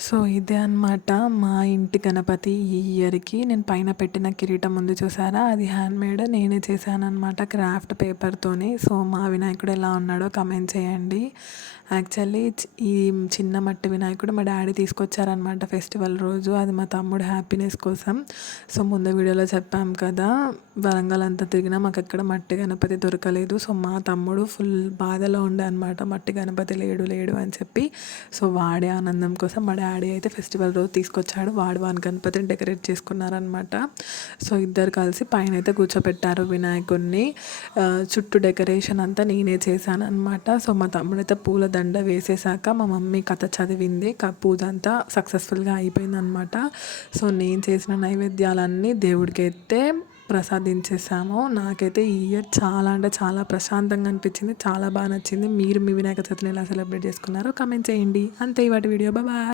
So ఇదే అన్నమాట మా ఇంటి గణపతి. ఈ ఇయర్‌కి నేను పైన పెట్టిన కిరీటం ఉంది చూసారా? అది హ్యాండ్‌మేడ్ నేనే చేశాననమాట క్రాఫ్ట్ పేపర్‌తోని. సో మా వినాయకుడు ఎలా ఉన్నాడో కామెంట్ చేయండి. యాక్చువల్లీ ఈ చిన్న మట్టి వినాయకుడు మా డాడీ తీసుకొచ్చారనమాట ఫెస్టివల్ రోజు. అది మా తమ్ముడు హ్యాపీనెస్ కోసం. సో ముందు వీడియోలో చెప్పాం కదా! వరంగల్ అంతా తిరిగినా మాకెక్కడ మట్టి గణపతి దొరకలేదు. సో మా తమ్ముడు ఫుల్ బాధలో ఉండే అనమాట. మట్టి గణపతి లేడు లేడు అని చెప్పి. సో వాడి ఆనందం కోసం మా డాడీ అయితే ఫెస్టివల్ రోజు తీసుకొచ్చాడు. వాని గణపతిని డెకరేట్ చేసుకున్నారనమాట. సో ఇద్దరు కలిసి పైన అయితే కూర్చోపెట్టారు వినాయకుడిని. చుట్టూ డెకరేషన్ అంతా నేనే చేశాను అనమాట. సో మా తమ్ముడైతే పూల దండ వేసేసాక మా మమ్మీ కథ చదివింది. పూజ అంతా సక్సెస్ఫుల్గా అయిపోయిందనమాట. సో నేను చేసిన నైవేద్యాలన్నీ దేవుడికి అయితే ప్రసాదించేసాము. నాకైతే ఈ ఇయర్ చాలా అంటే చాలా ప్రశాంతంగా అనిపించింది. చాలా బాగా నచ్చింది. మీరు మీ వినాయక చవితిని ఎలా సెలబ్రేట్ చేసుకున్నారో కామెంట్ చేయండి. అంతే ఇవాటి వీడియో. బాయ్.